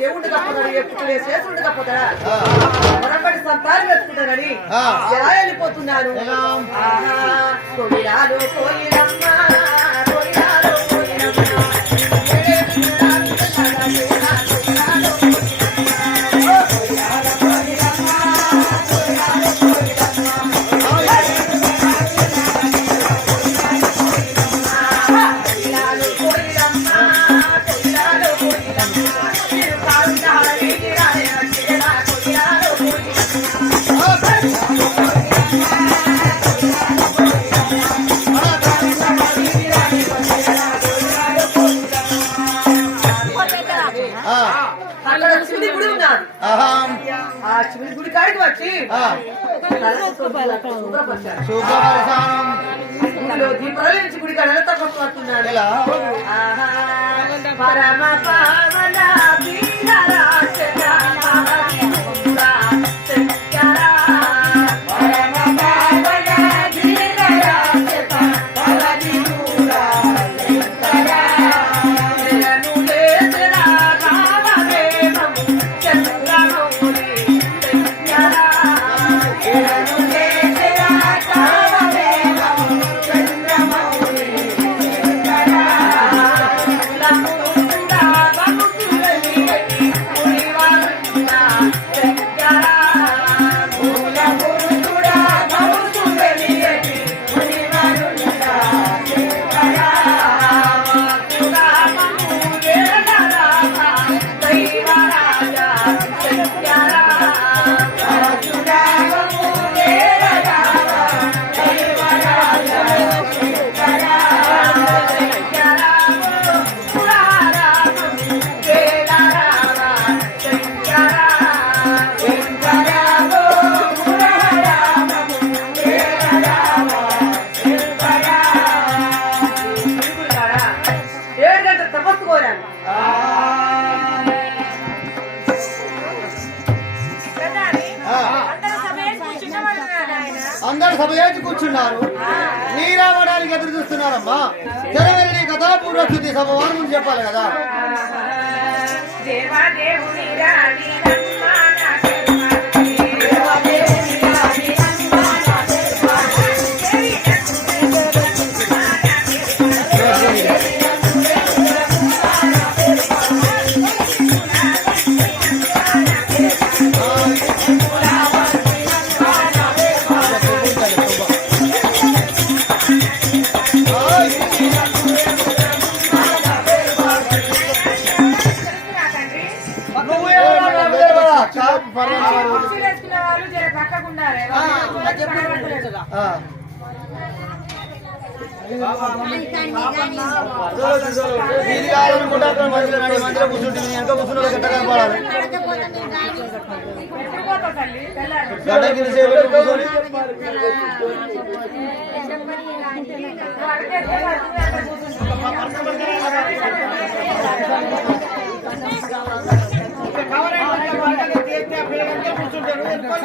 దేవుడు తప్పదని ఎప్పుడు చేసుడు తప్పదా పొరపడి సంతానం పెట్టుకుంటానని ఎలా వెళ్ళిపోతున్నాను కొయ్యాలు పోయినమ్మా కొయ్యాలు శివుని గుడి కాడికి వచ్చి దీపావళి నుంచి గుడి కాడ తప్పడుతున్నాడు పరమ పావన అందరు సభలోకి కూర్చున్నారు. నీ రావడానికి ఎదురు చూస్తున్నారమ్మా. తెరవెల్లి కదా పూర్వశుద్ధి సభ వారు చెప్పాలి కదా. మంచిగా కూర్చుంటే ఎంత కూర్చున్నా గట్ట కనపడాలి.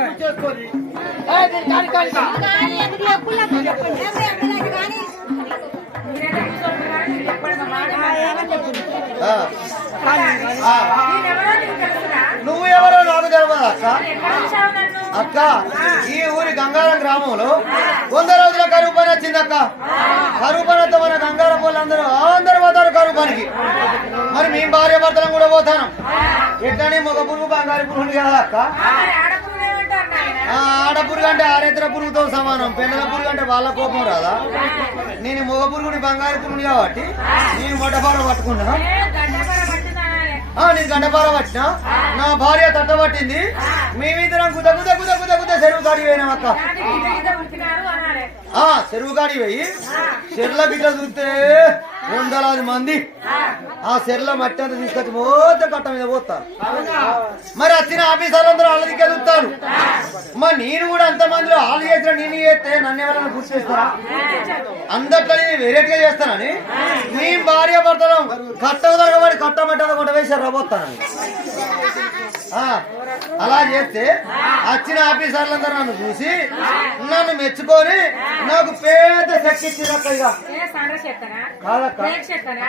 కూర్చోసుకోండి. నువ్వు ఎవరో నాకు తెలియదు అక్క. అక్క ఈ ఊరి గంగారం గ్రామంలో 100 రోజుల కరువు పని వచ్చింది అక్క. కరువు పని వస్తే మన గంగారం వాళ్ళందరూ అందరూ పోతారు కరువు పనికి. మరి మేము భార్య భర్తలం కూడా పోతాను. ఎట్లని మగ పురుగు బంగారు పురుగు కదా అక్క. ఆడపురుగు అంటే ఆరేతర పురుగుతో సమానం. పెండల పురుగు అంటే వాళ్ళ కోపం రాదా. నేను మగ పురుగుని బంగారు పురుగుని కాబట్టి నేను మొట్టపార పట్టుకున్నా. నేను గంటపార పట్టినా. నా భార్య తట్టబట్టింది. మేమిద్దరం గుద గుద గుద గుద గుద చెరువు కాడి పోయినాం అక్క. చెరువు కాడి పోయి చెర్ల బిడ్డ చూస్తే 100 మంది. ఆ చెర్ల మట్టి అంతా తీసుకొచ్చి మొత్తం కట్ట మీద పోతారు. మరి వచ్చిన ఆఫీసర్లు అందరూ వాళ్ళ దిక్కే చూస్తారు. మరి నేను కూడా అంతమందిలో వాళ్ళు చేసిన నేను చేస్తే నన్ను ఎవరైనా గుర్తు చేస్తారా? అందట్లో నేను వేరేట్గా చేస్తానని మీ భార్య భర్తలు కట్ట దొరకబడి కట్టబట్ట కొట్ట వేసారు రాబోతానని. అలా చేస్తే వచ్చిన ఆఫీసర్లందరూ నన్ను చూసి నన్ను మెచ్చుకొని నాకు పెద్ద శక్తి ఇచ్చినక్క ఇక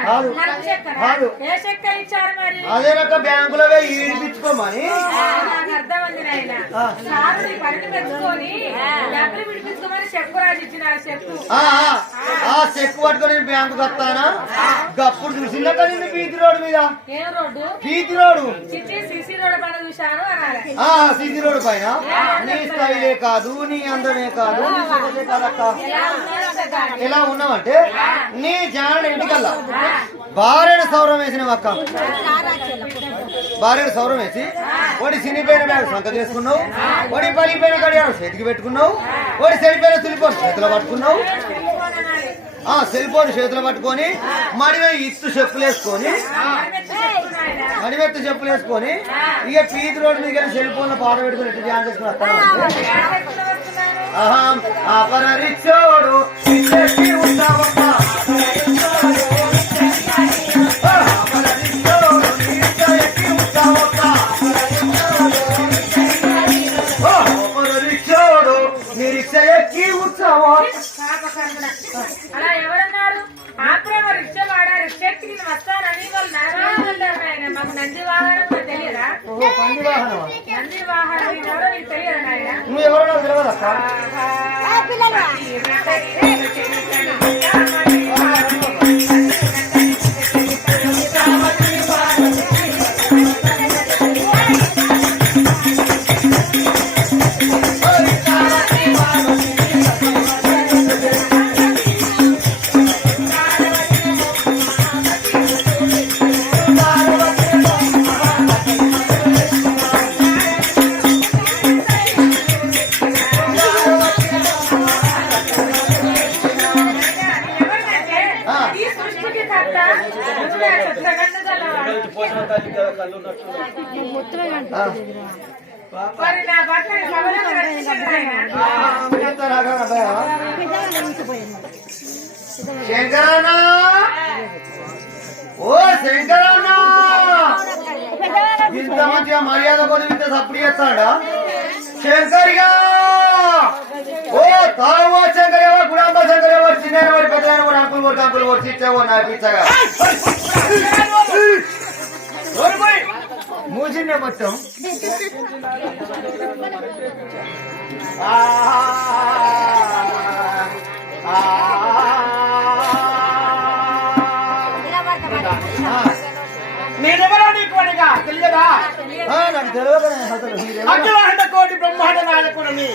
కాదు కాదు అదే రక బ్యాంకులో ఈడిపించుకోమని ఆ చెక్కు పట్టుకొని బ్యాంకు వస్తానా గప్పుడు చూసిందాక నిన్ను బీతి రోడ్డు మీద బీతి రోడ్డు సిసి రోడ్డు పైన నీ స్థాయిలే కాదు నీ అందమే కాదు నీ సొగసే కాదక్క ఎలా ఉన్నావంటే నీ జాన ఇంటికల్లా భార్యను సౌరం వేసినవి అక్క భార్యను సౌరం వేసి వాడి సినిపోయిన బ్యాగ్ సంక చేసుకున్నావు వాడి పలిపోయిన గడియారం చేతికి పెట్టుకున్నావు వాడి చెడిపోయిన సెల్ఫోన్ చేతిలో పట్టుకున్నావు సెల్ ఫోన్ చేతిలో పట్టుకొని మడిమే ఇత్తు చెప్పులేసుకొని మడిమెత్తు చెప్పులేసుకొని ఇక పీతి రోడ్డు మీద సెల్ ఫోన్ లో పాట పెట్టుకుని ఇట్లా ధ్యానం చేసుకుని వస్తాను అపరరిచ్చోడు నిరీక్ష ఎక్కి ఉత్సవం అలా ఎవరన్నారు ఆ ప్రేమ రిక్ష వాడా రిక్షకి నేను వస్తానని వాళ్ళు నారాయణ మాకు నంది వాహనం తెలియదా నంది వాహనం ఎవరో నీకు తెలియదా నాయన నువ్వు ఎవరో నాకు తెలియదు అక్క శంకరన్న ఓ శంకరన్న ఇంత మంచిగా మర్యాద కొని ఇంత సప్పుడు చేస్తాడా శంకర్గా ఓ తావో శంకరేవో గుడాంబ శంకరేవో చిన్న వాడి పెద్ద వాడు అంకులు ఓడి ఇచ్చావో నాకు ఇచ్చగా మూసిందే మొత్తం నేనెవరో నీకు అడిగా తెలియదా నాకు తెలియదు అఖిలాండ కోటి బ్రహ్మాండ నాయకుడిని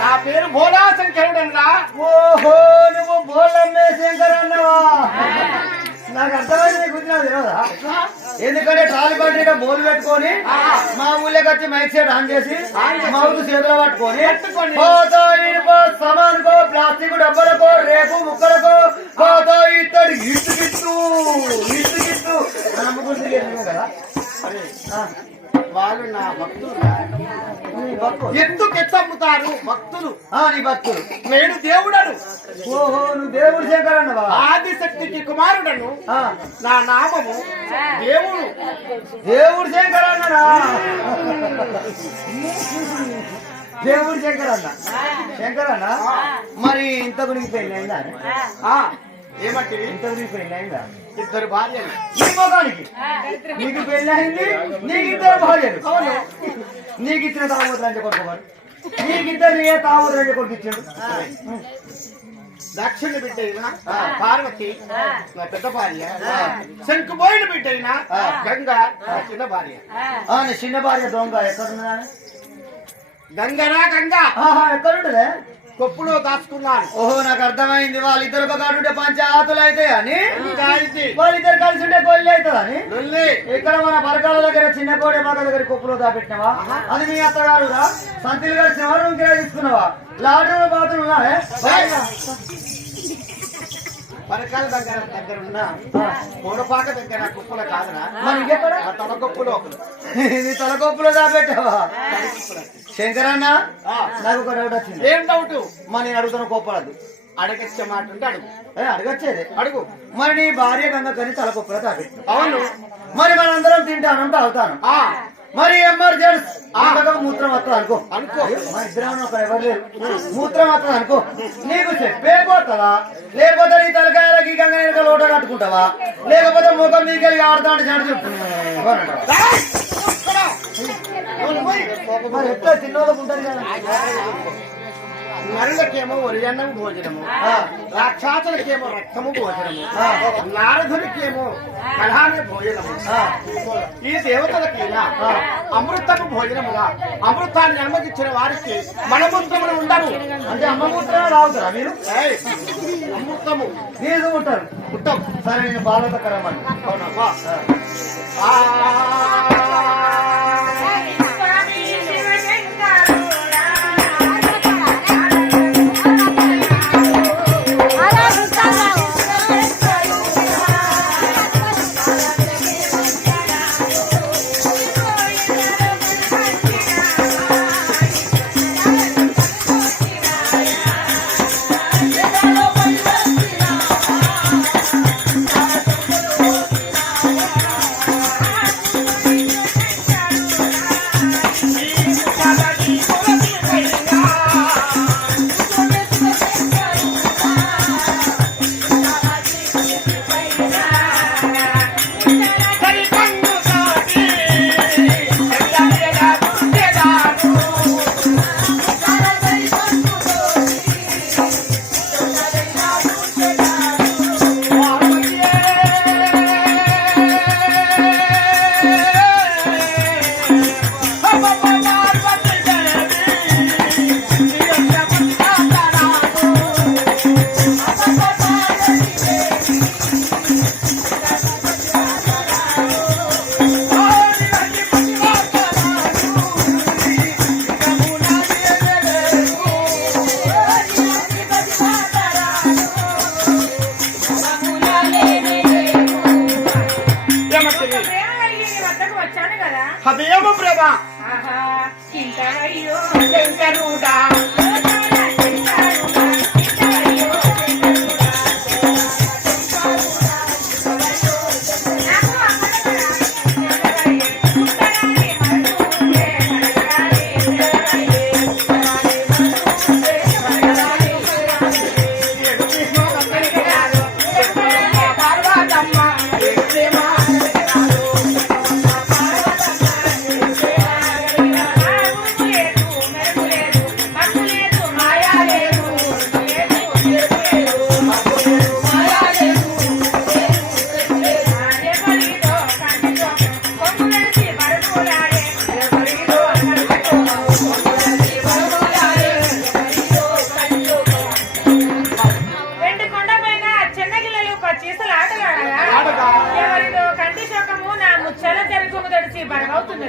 నా పేరు భోలా శంకరుడన్నా ఓహో నువ్వు బోలమ్మే శంకరన్నవా నాకు అర్థమైంది గురించి నాకు తెలియదా ఎందుకంటే ట్రాలీ బండి బోలు పెట్టుకొని మా ఊళ్ళోకి వచ్చి మైక్ సెట్ ఆన్ చేసి మౌతు చేతులు పట్టుకొని సమానుకో ప్లాస్టిక్ డబ్బలకో రేపు ముక్కలకో పోతో ఇత్తడి ఇత్తు నమ్ముకుంటుంది కదా వాళ్ళు నా భక్తులు ఎందుకు ఎత్తమ్ముతారు భక్తులు నీ భక్తులు నేను దేవుడను ఓహో నువ్వు దేవుడు శంకరన్నవా ఆదిశక్తికి కుమారుడను నా నామము దేవుడు శంకరన్నరా దేవుడు శంకరన్న మరి ఇంతకు నీకు పెళ్ళి అయిందా ఏమంటే ఇంతకు నీకు పెళ్ళి అయిందా ఇద్దరు భార్యలు నీ మొగానికి నీకు పెళ్ళి అయింది నీకు ఇద్దరు భార్యలు నీకు ఇచ్చిన తాగుబోతులు అంటే కొడుకోవాలి నీకు ఇద్దరు ఏ తాగుబోతులు అంటే కొడుకు ఇచ్చాడు దక్షిణ బిడ్డ అయినా పార్వతి నా పెద్ద భార్య శంకుపోయిన బిడ్డ అయినా గంగా నా చిన్న భార్య నీ చిన్న భార్య దొంగ ఎక్కడున్నా గంగనా గంగా ఎక్కడుంటదే కొప్పులో దాచుకున్నాను ఓహో నాకు అర్థమైంది వాళ్ళిద్దరు ఒక కాడుంటే పంచాయతులు అయితే అని వాళ్ళిద్దరు కలిసి ఉంటే గొల్లి అవుతుందని ఇక్కడ మన పరకాల దగ్గర చిన్న కోడి బాగా దగ్గర కొప్పులో దాపెట్టినవా అది మీ అత్తగారుగా సంతిలు కలిసినవా రూమ్ కిరాయి తీసుకున్నావా లాడ్రూమ్ బాత్రూమ్ ఉన్నాడే పరకాల దగ్గర ఉన్న కోడపాక దగ్గర కుప్పల కాదురా మరి ఇంకెక్కడ తలకొప్పులో నీ తలకొప్పులో దాపెట్టావా శంకరన్న నాకు ఒక డౌట్ వచ్చింది ఏం డౌట్ మరి నేను అడుగుతున్న కోప్పడద్దు అడగచ్చే మాట ఉంటే అడుగు అడగచ్చేది అడుగు మరి నీ భార్య గంగ కానీ తలకొప్పులో దాపెట్టు అవును మరి మనందరం తింటాను తాగుతాను మరి ఎమర్జెన్సీ మూత్రం వస్తుంది అనుకో మా ఇద్దరు ఒక ఎవరు లేరు మూత్రం వస్తుంది అనుకో నీకు చెప్పేపోతుందా లేకపోతే నీ తలకాయలకి గంగ వెనక లోట కట్టుకుంటావా లేకపోతే ముఖం నీకెళ్ళి ఆడుతా అంటే చాటు చెప్పు మరి ఎట్లా చిన్నోళ్ళకు ఉంటుంది కదా నరులకేమో ఒరియన్నం భోజనము రాక్షసులకేమో రక్తము భోజనము నారదునికేమో కళామే భోజనము ఈ దేవతలకైనా అమృతము భోజనముగా అమృతాన్ని అమ్మకిచ్చిన వారికి మనమూత్రములు ఉండవు అంటే అమ్మమూత్రమే రావుతారా మీరు అమృతము నీరు ఉంటారు పుట్టం సరే నేను బాలత కరమని అవునమ్మా అదేమో ప్రేమ శంకరుడా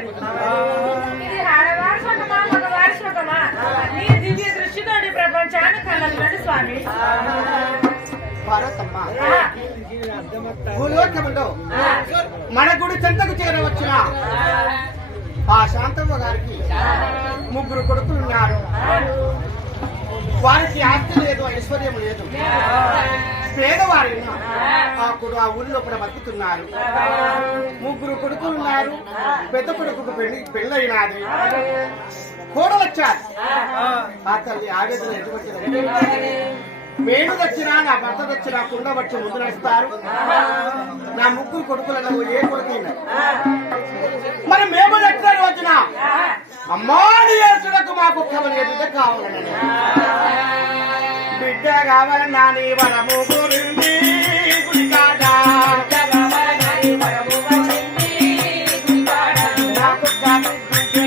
ఇది ఆడవారి శోకమా మగవారి శోకమా నీ దివ్య దృష్టితోటి ప్రపంచాన్ని కలగండి స్వామి. భూలోకములో మన గుడి చెంతకు చేరవచ్చిన ఆ శాంతమ్మ గారికి ముగ్గురు కొడుకులున్నారు. వారికి ఆస్తి లేదు, ఐశ్వర్యం లేదు. పేదవారైనా ఆ ఊరిలో కూడా బతుకుతున్నారు. ముగ్గురు కొడుకులున్నారు. పెద్ద కొడుకు పెళ్ళైనాది. కోడలొచ్చారు. ఆ తల్లి ఆవేదన ఎటువంటి మేడు దచ్చినా నా భర్త దచ్చినా కుండ వచ్చి ముందు నడుస్తారు. నా ముగ్గురు కొడుకులను ఏ కొడుకైనా మరి మేము ఎక్కడ వచ్చిన అమ్మాని ఏడ్చుటకు మాకు కవలేదు కావాలని బిడ్డ కావాలన్నా నీ వరము గురించి గుడికాడా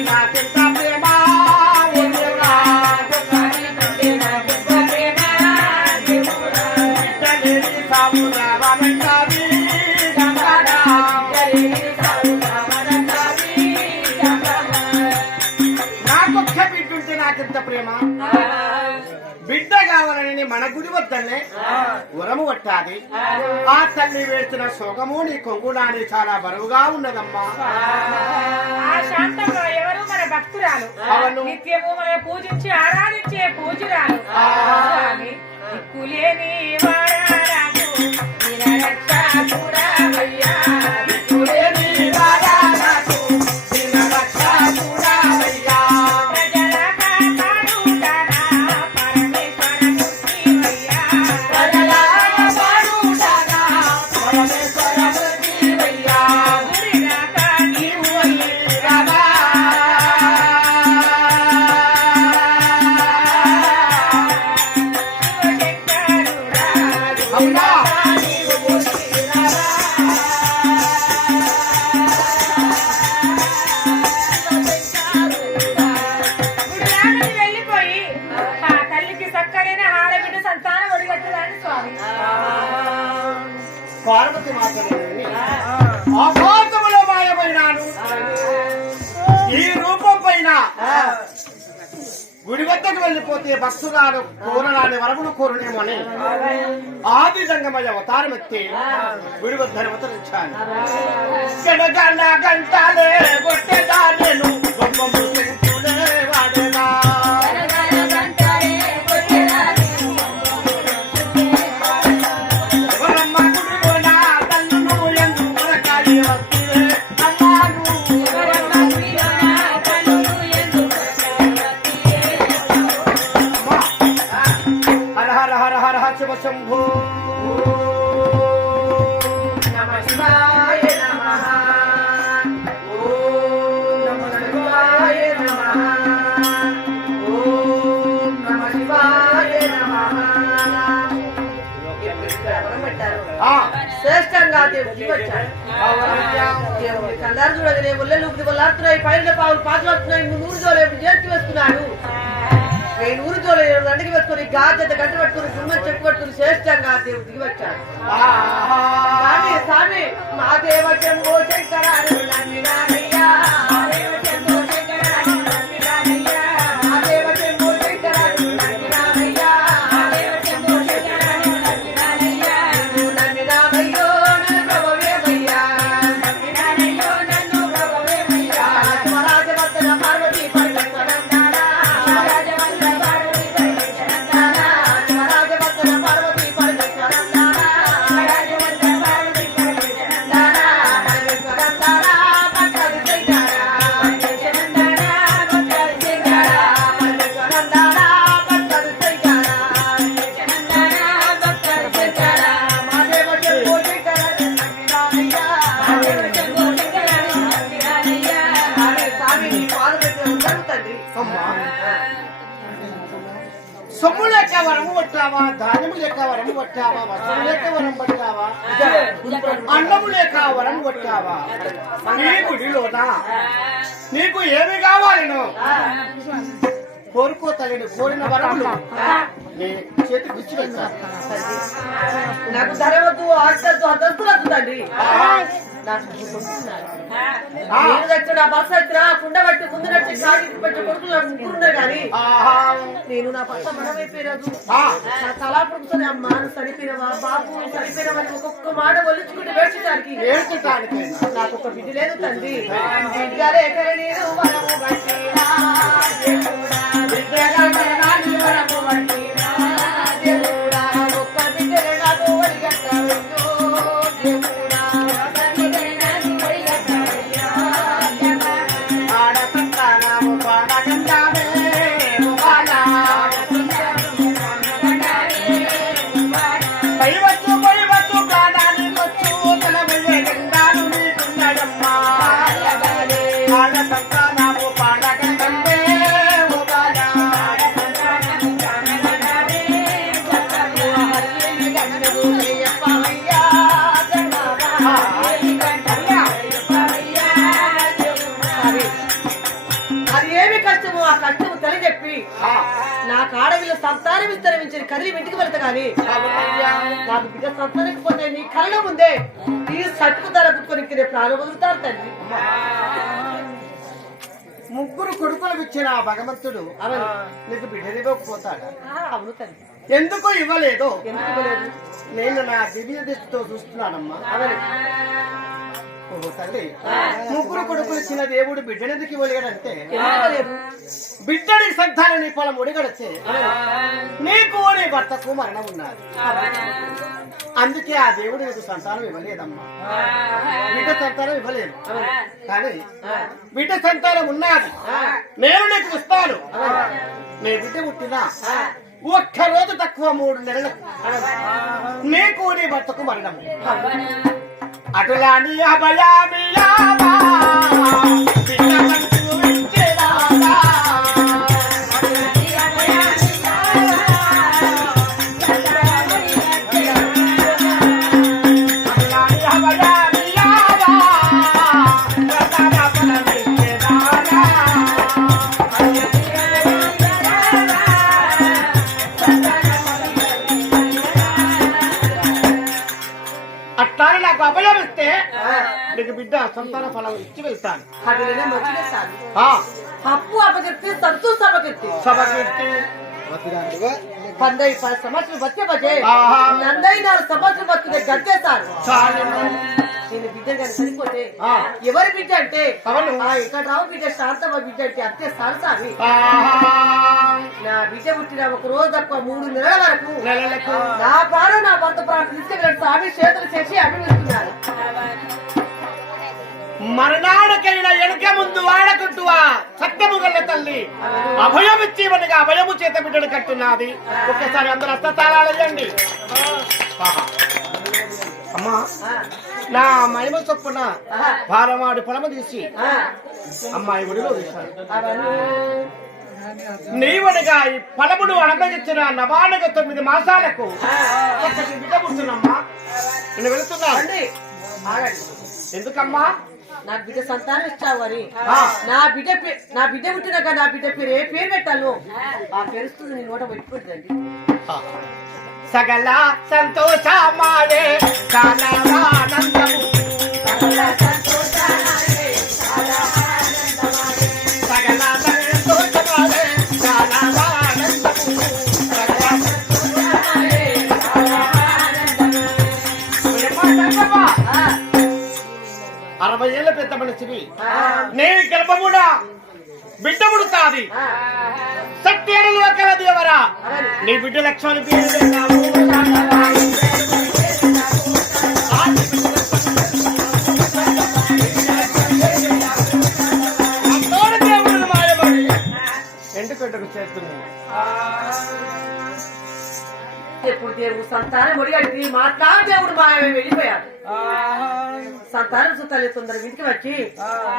నాకెంత ప్రేమ నాకొక్క బిడ్డుంటే నాకెంత ప్రేమ. బిడ్డ కావాలని మన గుడి వద్దనే ఉరము పట్టాది. ఆ తల్లి వేసిన సోగము నీ కొంగుడాని చాలా బరువుగా ఉన్నదమ్మా. ఆ శాంతమ్మ ఎవరు? మన భక్తురాలు. నిత్యము మన పూజించి ఆరాధించే పూజురాలు. దిక్కులేని వారాలకు నిరక్షకురావయ్యా. దిక్కులేని వారాలకు నిరక్షకురావయ్యా. మాటలని ఆకాశములో మాయమైనాను. ఈ రూపం పైన గుడి వద్దకు వెళ్ళిపోతే భక్తురాలు కోరలాని వరములు కోరునేమని ఆది రంగమయ్య అవతారం ఎత్తి గుడి వద్ద అవతరించాను. గడగడ గంటలే కొట్టేదానేను బొమ్మము చెంచులే వాడేదా వరమ్మ గుడిలోన తల్లును ఎందు మురకాయి వత్తిలే అమ్మాను హర హర హర హర హర శివ శంభో నమః శివాయ నమః. ఓం నమః శివాయ నమః. ఓం నమః శివాయ నమః. ఎవరు పెట్టారు? శ్రేష్టంగా దేవుడికి వచ్చాడు. దేవుడి కందారు చూడగానే ఒళ్ళలు ఊపిరి వల్లాడుతున్నాయి, పైన పావులు పాటలు వస్తున్నాయి, 300 జోలు చేతికి వేసుకున్నాడు. 100 జోలు దండకి వేసుకొని గాజెత గంట పట్టుకుని గుమ్మని చెప్పు పట్టుకుని శ్రేష్టంగా దేవుడికి వచ్చాడు. స్వామి స్వామి మా దేవ చెంబో శంకరాలు నమ్మినానయ్యా. మా దేవ చెంబో శంకరాలు నమ్మినానయ్యా. నమ్మినానయ్యో నన్ను ప్రభవేమయ్యా. స్వరాజవర్ధన పార్వతీ పరిగెత్తనందానా. స్వరాజవర్ధన పార్వతీ పరిగెత్తనందానా. పరిగెత్తనందానా. పక్కది చెయ్యారా. పరిగెత్తనందానా పక్కది చెయ్యారా. మా దేవ చెంబో శంకరాలు నమ్మినానయ్యా. అరే స్వామి నీ పాద దగ్గర ఉంటాను తండ్రి. సొమ్ము లెక్క వరము పట్టావా, ధాన్యము లెక్క వరము పట్టావా, వస్త్రము లెక్క వరం పట్టావా, అన్నము లెక్క వరం పట్టావా. నీ గుడిలోనా నీకు ఏమి కావాలను కోరుకో తల్లిని, కోరిన వరములు నీ చేతికి ఇచ్చి వెళ్తాను. నాకు ధర వద్దు, ఆడద్దు, అదస్తు వద్దు తండ్రి. నాకు నేను తెచ్చిన ఆ బస్సు వచ్చిన కుండ బట్టి ముందు నచ్చి కాకి పెట్టి కొడుకులు ముగ్గురున్నా గాని నేను నా పట్ల మనమైపోయినదు. నా తలా పుడుతుంది అమ్మ చనిపోయినవా బాబు చనిపోయినవని ఒక్కొక్క మాట ఒలిచుకుంటే వేర్చడానికి నాకు ఒక బిడ్డ లేదు తండ్రి. బిడ్డలే నేను వరము బట్టినా దేవుడా. బిడ్డగా మరణాన్ని వరము బట్టినా దేవుడా. ఒక్క బిడ్డలే నాకు వడిగట్టాడు దేవుడా. ఆడసంతానము పాడగంటావే ముబాలా. పైవచ్చు ప్రాణాన్ని వచ్చు తన వెళ్ళే గండాలు నీకున్నాడమ్మా. ఆడసంతానము పాడగంటే ముబాలా. అది ఏమి కష్టము ఆ కష్టము తెలియజెప్పి నా కాడవిలో సంతానం విస్తరించిన కదిలి ఇంటికి వెళ్తా గాని నాకు బిడ్డ సంతానకపోతే నీ కళ్ళ ముందే ఈ సట్టుకు ధర పుట్టుకొని రేపు ప్రాణం వదులుతారు తండ్రి. ముగ్గురు కొడుకులకు ఇచ్చిన ఆ భగవంతుడు అవును నీకు బిడ్డనివ్వకపోతాడా? అవును తండ్రి. ఎందుకు ఇవ్వలేదు? ఎందుకు ఇవ్వలేదు? నేను నా దివ్య దృష్టితో చూస్తున్నానమ్మా. అవును ఓహో తల్లి, ముగ్గురు కొడుకులు ఇచ్చిన దేవుడు బిడ్డనెందుకు ఇవ్వలేడంటే ఎందుకు ఇవ్వలేదు? బిడ్డని సంతానం నీ పొలం ఉడిగడచ్చే నీకు నీ భర్తకు మరణం ఉన్నది. అందుకే ఆ దేవుడు నీకు సంతానం ఇవ్వలేదమ్మా. బిడ్డ సంతానం ఇవ్వలేదు. కానీ బిడ్డ సంతానం ఉన్నది, నేను నీకు ఇస్తాను. నీ బిడ్డ పుట్టినా ఒక్క రోజు తక్కువ 3 నెలలకు నీకు నీ భర్తకు మరణము. అటులా నీ అభయామియావా బిడ్డకు ఇచ్చేదావా. అట్లానే నాకు బిడ్డ సంతాన ఫలం ఇచ్చి వెళ్తాను. అదిలనే మంచిగా సార్ ఆ, అప్పు అపకీర్తి సంతోష అపకీర్తి సభకీర్తి పందై 10 సంవత్సరాలు బచ్చే బజే ఆహా. నందై 4 సంవత్సరాలు బతుకునే గడ్డే సార్ చాలు. నేను బిడ్డ గారు చనిపోతే ఆ. ఎవరి బిడ్డ అంటే అవును. ఇక్కడ రావు బిడ్డ శాంతమ్మ బిడ్డ అంటే అత్తే సార్ సారి ఆహా. నా బిడ్డ పుట్టిన ఒక రోజు తక్కువ 3 నెలల వరకు నెలలకు నా పాడు నా భర్త ప్రాణం తీసుకెళ్ళిన స్వామి చేతులు చేసి అభివృద్ధిస్తున్నారు. మరణాడికైనా వెనక ముందు వాడకుంటువా సత్యము గల్ల తల్లి అభయం ఇచ్చేవనిగా అభయము చేత బిడ్డను కట్టున్నది. ఒక్కసారి అందరూ హస్తతాళాలండి. అమ్మా నా మహిమ చొప్పున పాలమాడి పొలము తీసి అమ్మాయి ఒడిలో వేశాను. నీవనగా ఈ ఫలమును అనుభవించిన నవానగ 9 మాసాలకు ఒక్కటి బిడ్డ పుడుతున్నమ్మా. నేను వెళుతున్నాను. అండి, ఆగండి. ఎందుకమ్మా? నాకు బిడ్డ సంతానం ఇచ్చావు అని నా బిడ్డ పుట్టినాక నా బిడ్డ పేరు ఏ పేరు పెట్టాను ఆ పేరుస్తుంది నీ నోట పెట్టుకుంటుందండి. సకల సంతోషమాలే చాలా ఆనందము, సకల సంతోషమాలే చాలా ఆనందము, ఏమ్మా 60 ఏళ్ళ పెద్ద మనిషివి, నేను గర్భముడా బిడ్డ పుడుతాది. సత్యేడు లోకల దేవరా నీ బిడ్డ లక్ష్మణి పేరు పెట్టావు. దేవుడు మాయమని ఎందుకంటకు చేస్తున్నాను. ఎప్పుడు దేవుడు సంతానం ఒడిగట్టి మాట్లా దేవుడు మాయమే వెళ్ళిపోయాడు. సంతానం సుతాలి తొందర ఇంటికి వచ్చి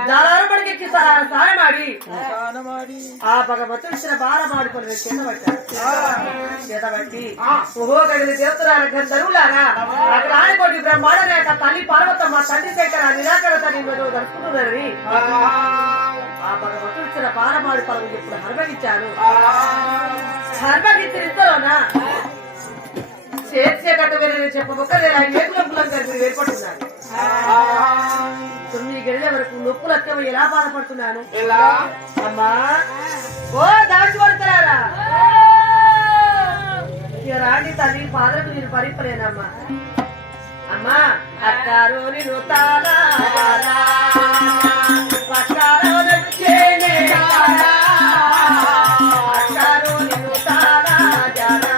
జాలారు పడికెక్కి సారమాడి ఆ భగవంతుడు ఇచ్చిన బాలమాడుకొని చేతబట్టి ఓహో గదిలి దేవతలారా గంధర్వులారా అక్కడ ఆడుకోటి బ్రహ్మాండ నేత తల్లి పార్వతమ్మ తండ్రి శంకర నిరాకర తల్లి దర్శకున్నారని ఆ భగవంతుడు ఇచ్చిన బాలమాడి పదవి ఇప్పుడు హర్మగించాను. హర్మగించిన ఇంతలోనా చేసేకట్ట వేరే చెప్పబొక్కలే మీరు ఏర్పడుతున్నారు. 9 గడిల వరకు నొప్పులు అక్క ఎలా బాధపడుతున్నాను. అమ్మా ఓ దాచి పడతారా రాణి తల్లి పాదలకు నేను పరిపలేనమ్మా. అమ్మా అక్కారో నేను తాలా పక్కారో చేనే అక్కారో నేను తాలా జానా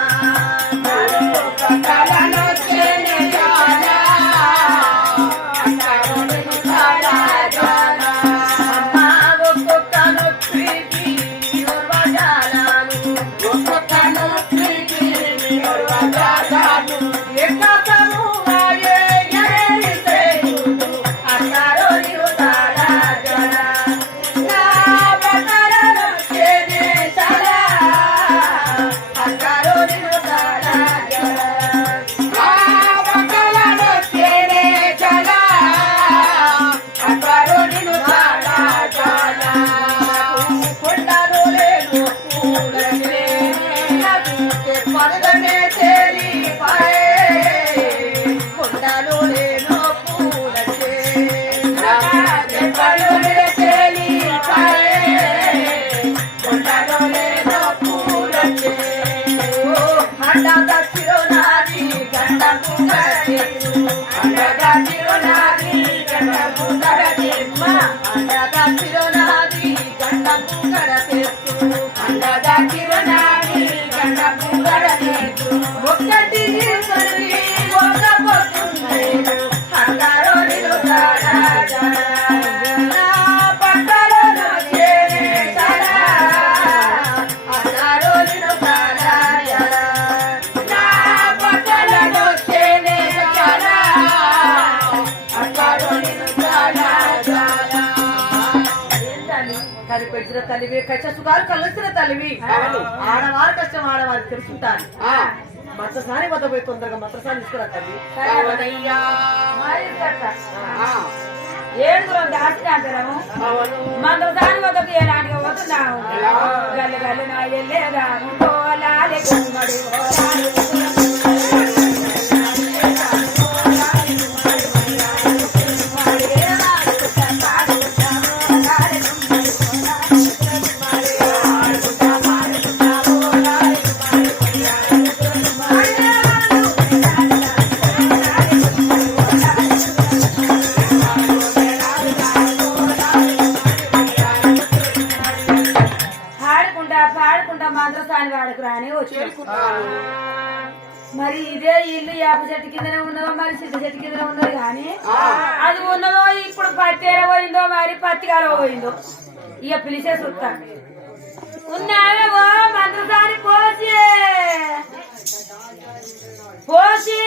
పెంచిన తల్లివి కష్ట సుఖాలు కలసిన తల్లివి ఆడవారి కష్టం ఆడవారికి తెలుసుకుంటారు. మంత్రసాని వద్ద పోయి తొందరగా మంత్రసాని తీసుకురా తల్లి. ఏడుగురం దాచిన అంటాము మంత్రసాని వద్దకు ఎలాంటిగా పోతున్నాము. గల్లి గల్లి నా ఎల్లేదాను పోలాలి గుమ్మడి పోలాలి మరి ఇదే ఇల్లు యాప చెట్టు కిందనే ఉన్నదో మరి సిద్ధ చెట్టు కిందనే ఉన్నది కానీ అది ఉన్నదో ఇప్పుడు పత్తి పోయిందో మరి పత్తి కాల పోయిందో ఇక పిలిచే చూస్తా ఉన్నావేమో మంత్రసారి పోసి పోసి